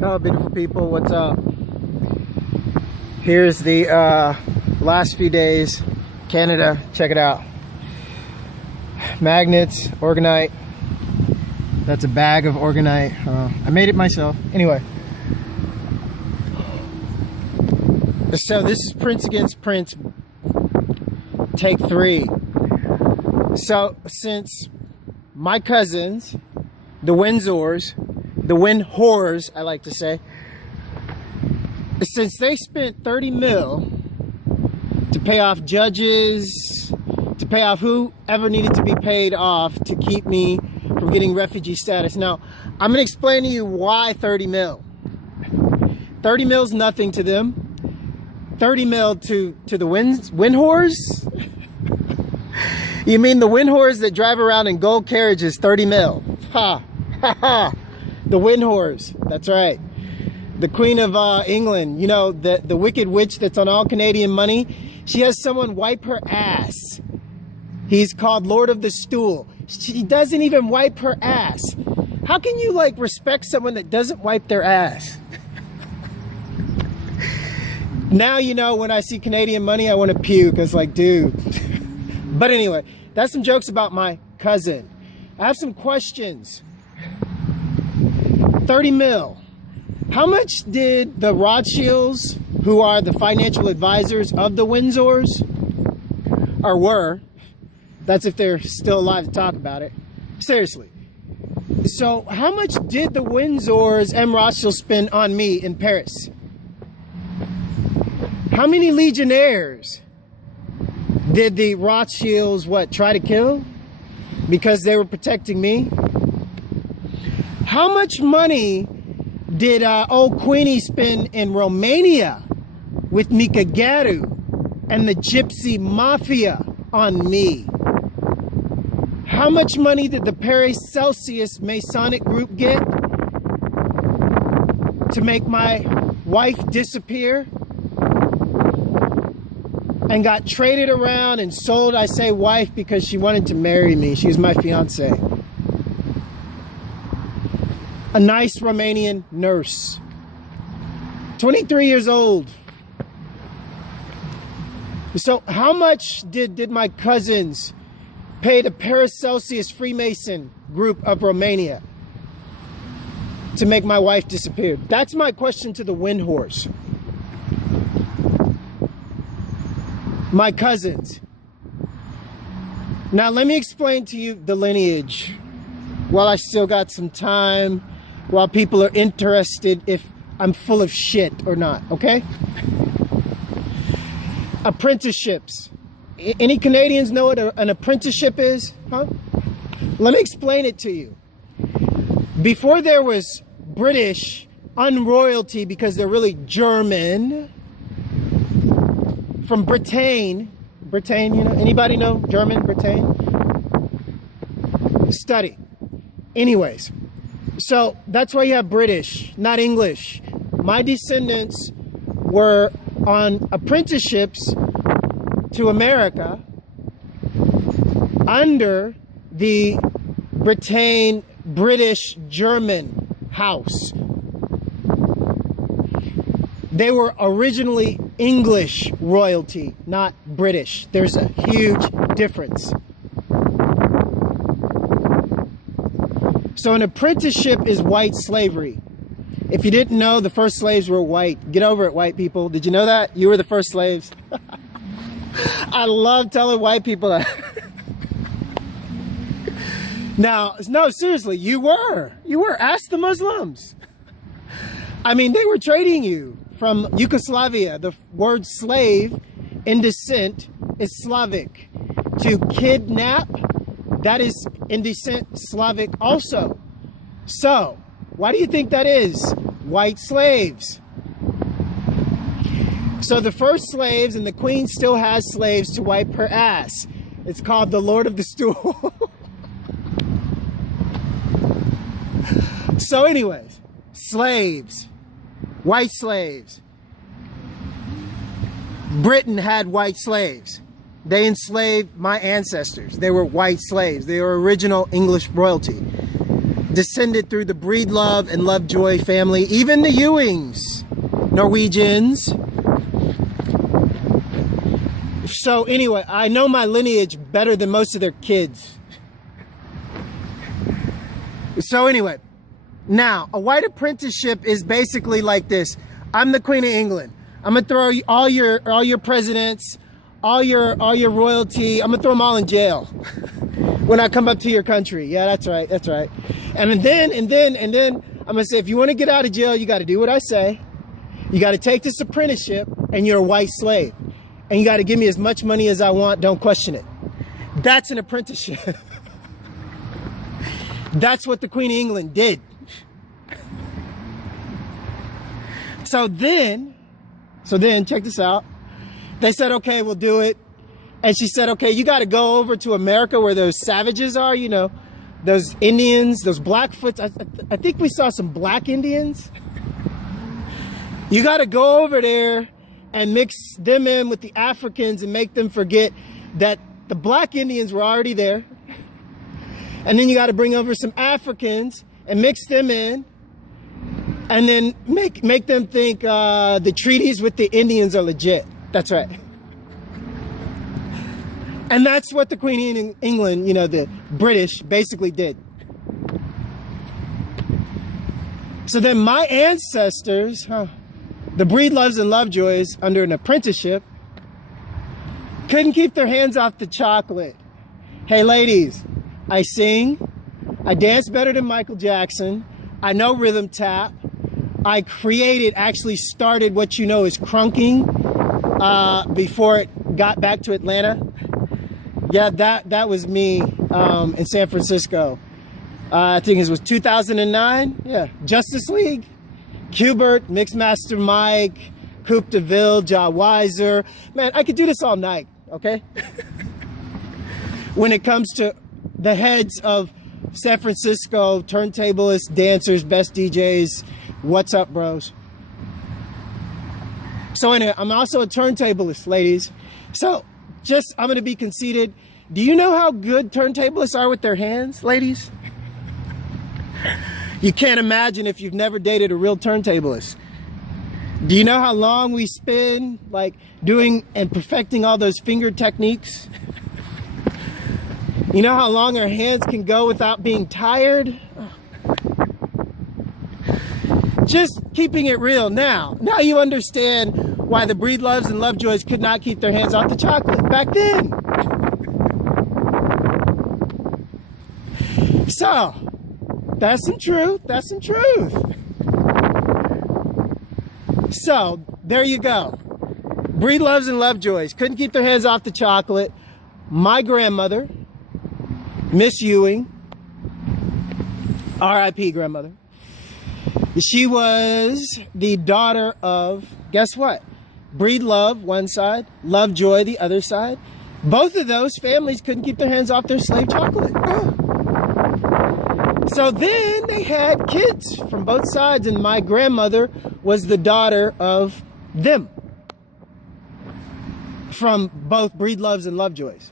Hello beautiful people, what's up? Here's the last few days, Canada, check it out. Magnets, organite. That's a bag of organite. I made it myself. Anyway. So this is Prince Against Prince, take 3. So since my cousins, the Windsors, the Windwhores, I like to say, since they spent 30 mil to pay off judges, to pay off whoever needed to be paid off to keep me from getting refugee status. Now, I'm gonna explain to you why 30 mil. 30 mil's nothing to them. 30 mil to the Windwhores? You mean the Windwhores that drive around in gold carriages, 30 mil? Ha, ha, ha. The Windwhores, that's right. The Queen of England, you know, the wicked witch that's on all Canadian money. She has someone wipe her ass. He's called Lord of the Stool. She doesn't even wipe her ass. How can you like respect someone that doesn't wipe their ass? Now, you know, when I see Canadian money, I want to puke. It's like, dude. But anyway, that's some jokes about my cousin. I have some questions. 30 mil. How much did the Rothschilds, who are the financial advisors of the Windsors, or were, that's if they're still alive to talk about it, seriously. So how much did the Windsors and Rothschilds spend on me in Paris? How many legionnaires did the Rothschilds, try to kill? Because they were protecting me? How much money did old Queenie spend in Romania with Nika Garu and the Gypsy Mafia on me? How much money did the Paracelsus Masonic group get to make my wife disappear? And got traded around and sold, I say wife, because she wanted to marry me. She was my fiance. A nice Romanian nurse. 23 years old. So how much did my cousins pay the Paracelsus Freemason group of Romania to make my wife disappear? That's my question to the Windwhores. My cousins. Now let me explain to you the lineage while I still got some time, while people are interested if I'm full of shit or not, okay? Apprenticeships. Any Canadians know what an apprenticeship is? Huh? Let me explain it to you. Before there was British unroyalty, because they're really German, from Britain, you know, anybody know German, Britain? Study. Anyways, so that's why you have British, not English. My descendants were on apprenticeships to America under the British German house. They were originally English royalty, not British. There's a huge difference. So an apprenticeship is white slavery. If you didn't know, the first slaves were white. Get over it, white people. Did you know that? You were the first slaves. I love telling white people that. Now, no, seriously, you were. Ask the Muslims. I mean, they were trading you from Yugoslavia. The word slave in descent is Slavic. To kidnap, that is in descent Slavic also. So, why do you think that is? White slaves. So the first slaves, and the queen still has slaves to wipe her ass. It's called the Lord of the Stool. So anyways, slaves. White slaves. Britain had white slaves. They enslaved my ancestors. They were white slaves. They were original English royalty. descended through the Breedlove and Lovejoy family, even the Ewings, Norwegians. So anyway, I know my lineage better than most of their kids. So anyway, now a white apprenticeship is basically like this. I'm the Queen of England. I'm gonna throw all your presidents, all your royalty. I'm gonna throw them all in jail when I come up to your country. Yeah, that's right. That's right. And then I'm gonna say, if you want to get out of jail, you got to do what I say. You got to take this apprenticeship, and you're a white slave, and you got to give me as much money as I want. Don't question it. That's an apprenticeship. That's what the Queen of England did. So then, check this out. They said, okay, we'll do it. And she said, okay, you got to go over to America where those savages are, you know, those Indians, those Blackfoots. I think we saw some black Indians. You got to go over there and mix them in with the Africans and make them forget that the black Indians were already there. And then you got to bring over some Africans and mix them in. And then make them think the treaties with the Indians are legit. That's right. And that's what the Queen of England, you know, the British basically did. So then my ancestors, the Breedloves and Lovejoys, under an apprenticeship, couldn't keep their hands off the chocolate. Hey ladies, I sing, I dance better than Michael Jackson, I know rhythm tap, I actually started what you know is crunking before it got back to Atlanta. Yeah, that was me in San Francisco. I think it was 2009. Yeah, Justice League, Qbert, Mixmaster Mike, Coupe de Ville, Ja Weiser. Man, I could do this all night, okay? When it comes to the heads of San Francisco, turntablists, dancers, best DJs, what's up, bros? So anyway, I'm also a turntablist, ladies. So I'm going to be conceited. Do you know how good turntablists are with their hands, ladies? You can't imagine if you've never dated a real turntablist. Do you know how long we spend like doing and perfecting all those finger techniques? You know how long our hands can go without being tired? Just keeping it real now. Now you understand why the Breedloves and Lovejoys could not keep their hands off the chocolate back then. So, that's some truth. That's some truth. So, there you go. Breedloves and Lovejoys couldn't keep their hands off the chocolate. My grandmother, Miss Ewing, R.I.P. grandmother. She was the daughter of, guess what? Breedlove, one side, Lovejoy, the other side. Both of those families couldn't keep their hands off their slave chocolate. So then they had kids from both sides, and my grandmother was the daughter of them. From both Breedloves and Lovejoys.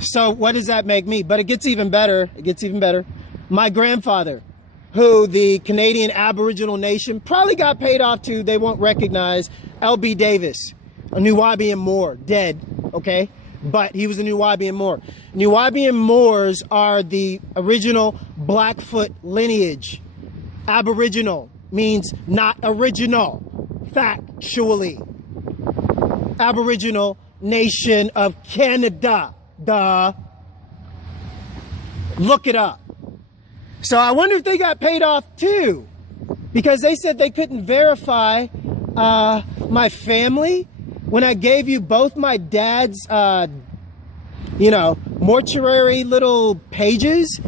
So what does that make me? But it gets even better. It gets even better. My grandfather, who the Canadian Aboriginal nation probably got paid off to, they won't recognize, L.B. Davis, a Nuwaubian Moor, dead, okay? But he was a Nuwaubian Moor. Nuwaubian Moors are the original Blackfoot lineage. Aboriginal means not original, factually. Aboriginal nation of Canada. Duh. Look it up. So I wonder if they got paid off too, because they said they couldn't verify my family when I gave you both my dad's, mortuary little pages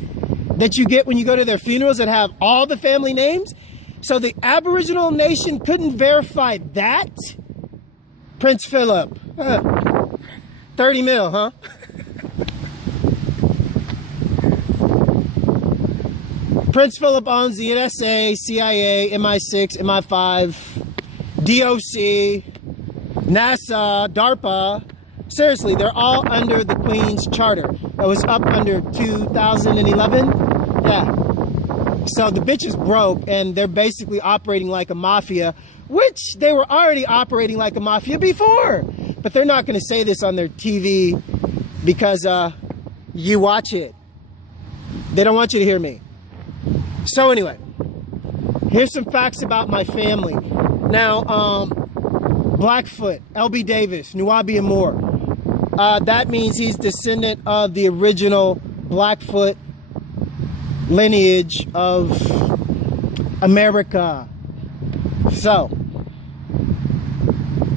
that you get when you go to their funerals that have all the family names. So the Aboriginal nation couldn't verify that. Prince Philip, 30 mil, huh? Prince Philip owns the NSA, CIA, MI6, MI5, DOC, NASA, DARPA. Seriously, they're all under the Queen's Charter. that was up under 2011. Yeah. So the bitch is broke, and they're basically operating like a mafia, which they were already operating like a mafia before. But they're not going to say this on their TV because you watch it. They don't want you to hear me. So anyway, here's some facts about my family. Now, Blackfoot, L.B. Davis, Nuwabi and Moore. That means he's descendant of the original Blackfoot lineage of America. So,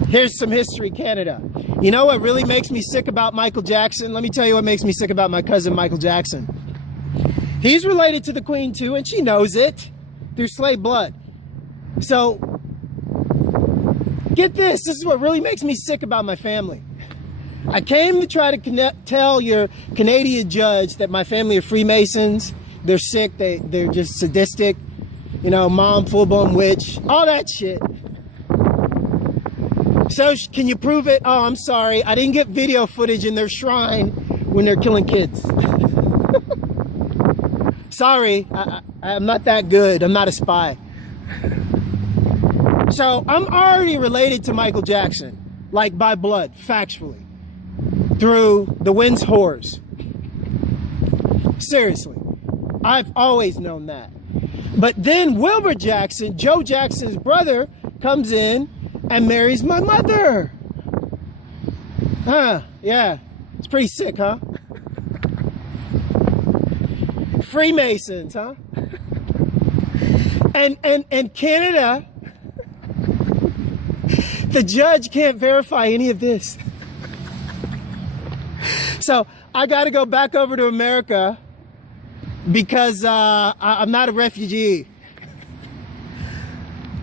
here's some history, Canada. You know what really makes me sick about Michael Jackson? Let me tell you what makes me sick about my cousin Michael Jackson. He's related to the Queen too, and she knows it through slave blood. So, get this. This is what really makes me sick about my family. I came to try to tell your Canadian judge that my family are Freemasons. They're sick. They're just sadistic. You know, mom, full-blown witch. All that shit. So, can you prove it? Oh, I'm sorry. I didn't get video footage in their shrine when they're killing kids. Sorry. I'm not that good. I'm not a spy. So, I'm already related to Michael Jackson. Like, by blood. Factually. Through the Wind's whores. Seriously. I've always known that. But then Wilbur Jackson, Joe Jackson's brother, comes in and marries my mother. Huh, yeah. It's pretty sick, huh? Freemasons, huh? And Canada, the judge can't verify any of this. So I got to go back over to America because I'm not a refugee.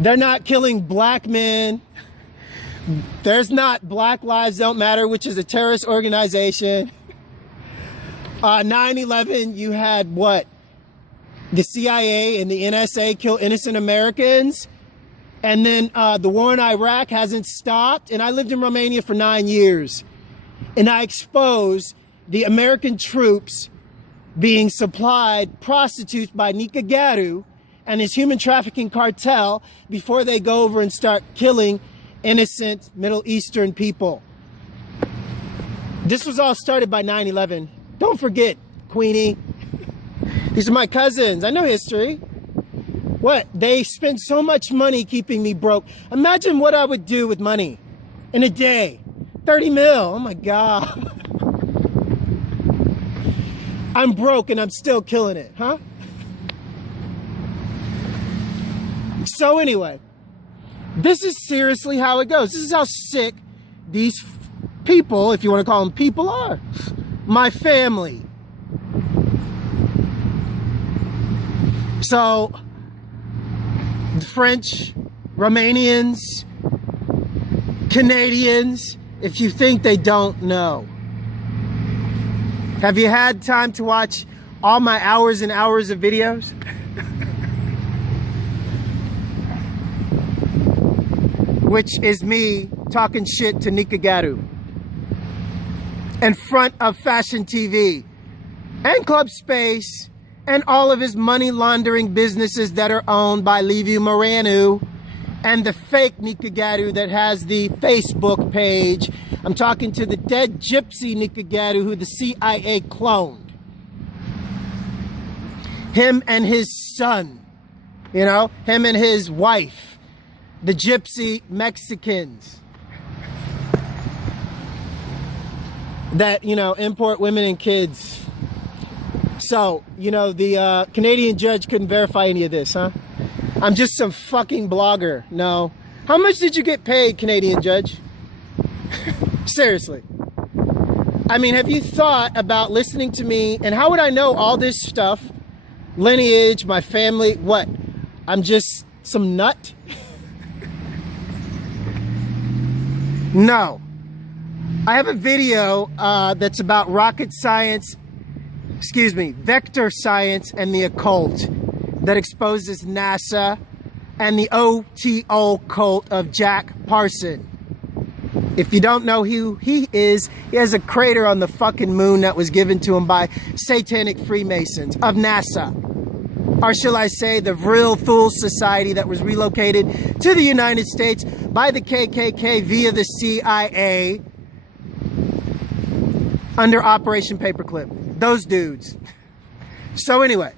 They're not killing black men. There's not Black Lives Don't Matter, which is a terrorist organization. 9/11, you had what? The CIA and the NSA kill innocent Americans. And then the war in Iraq hasn't stopped. And I lived in Romania for 9 years. And I exposed the American troops being supplied prostitutes by Nika Garu and his human trafficking cartel before they go over and start killing innocent Middle Eastern people. This was all started by 9/11. Don't forget, Queenie. These are my cousins. I know history. What? They spend so much money keeping me broke. Imagine what I would do with money in a day. 30 mil. Oh my God. I'm broke and I'm still killing it, huh? So anyway, this is seriously how it goes. This is how sick these people, if you want to call them people, are. My family. So, the French, Romanians, Canadians, if you think they don't know. Have you had time to watch all my hours and hours of videos? Which is me talking shit to Nika Garu in front of Fashion TV and Club Space and all of his money laundering businesses that are owned by Liviu Moranu and the fake Nika Garu that has the Facebook page. I'm talking to the dead gypsy Nika Garu who the C.I.A. cloned. Him and his son, you know, him and his wife, the gypsy Mexicans that, you know, import women and kids. So, you know, the Canadian judge couldn't verify any of this, huh? I'm just some fucking blogger. No. How much did you get paid, Canadian judge? Seriously. I mean, have you thought about listening to me? And how would I know all this stuff? Lineage, my family, what? I'm just some nut? No. I have a video that's about rocket science, vector science and the occult that exposes NASA and the OTO cult of Jack Parson. If you don't know who he is, he has a crater on the fucking moon that was given to him by satanic Freemasons of NASA. Or shall I say, the Real Fool Society that was relocated to the United States by the KKK via the CIA under Operation Paperclip. Those dudes. So anyway.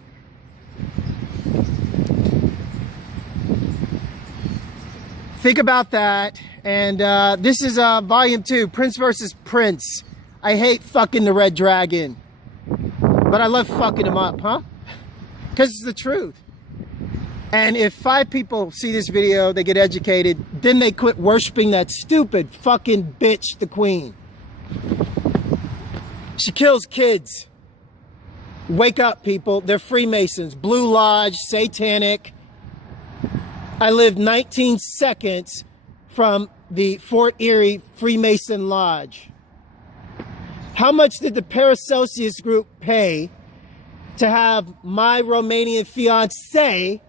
Think about that. And this is volume 2, Prince versus Prince. I hate fucking the Red Dragon. But I love fucking him up, huh? Because it's the truth. And if 5 people see this video, they get educated, then they quit worshiping that stupid fucking bitch, the Queen. She kills kids. Wake up, people. They're Freemasons. Blue Lodge, satanic. I lived 19 seconds from the Fort Erie Freemason Lodge. How much did the Paracelsus group pay to have my Romanian fiancé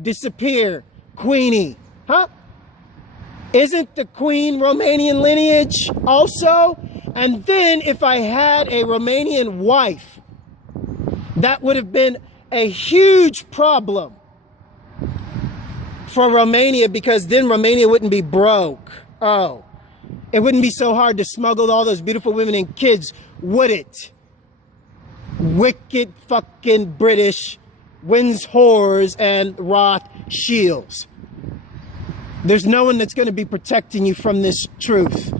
disappear? Queenie, huh? Isn't the Queen Romanian lineage also? And then if I had a Romanian wife, that would have been a huge problem for Romania, because then Romania wouldn't be broke. Oh, it wouldn't be so hard to smuggle all those beautiful women and kids, would it? Wicked fucking British Winds whores and Rothschilds. There's no one that's going to be protecting you from this truth.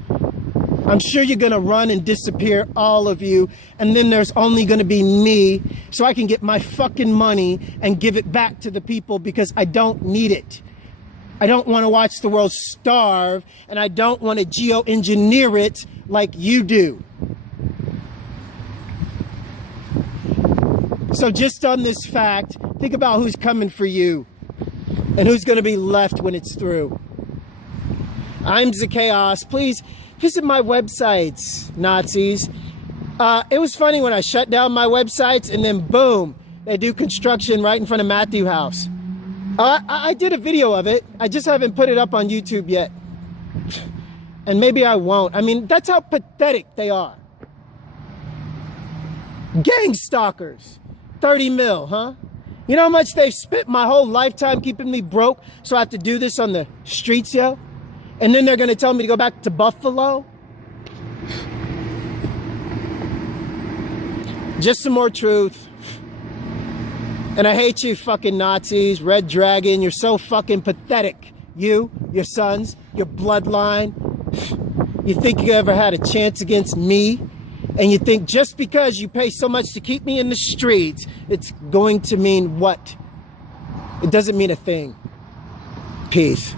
I'm sure you're going to run and disappear, all of you, and then there's only going to be me, so I can get my fucking money and give it back to the people, because I don't need it. I don't want to watch the world starve, and I don't want to geoengineer it like you do. So just on this fact, think about who's coming for you and who's going to be left when it's through. I'm C.I.A. Please visit my websites, Nazis. It was funny when I shut down my websites and then boom, they do construction right in front of Matthew House. I did a video of it. I just haven't put it up on YouTube yet. And maybe I won't. I mean, that's how pathetic they are. Gang stalkers. 30 mil, huh? You know how much they've spent my whole lifetime keeping me broke, so I have to do this on the streets, yo? And then they're gonna tell me to go back to Buffalo? Just some more truth. And I hate you fucking Nazis, Red Dragon, you're so fucking pathetic. You, your sons, your bloodline. You think you ever had a chance against me? And you think just because you pay so much to keep me in the streets, it's going to mean what? It doesn't mean a thing. Peace.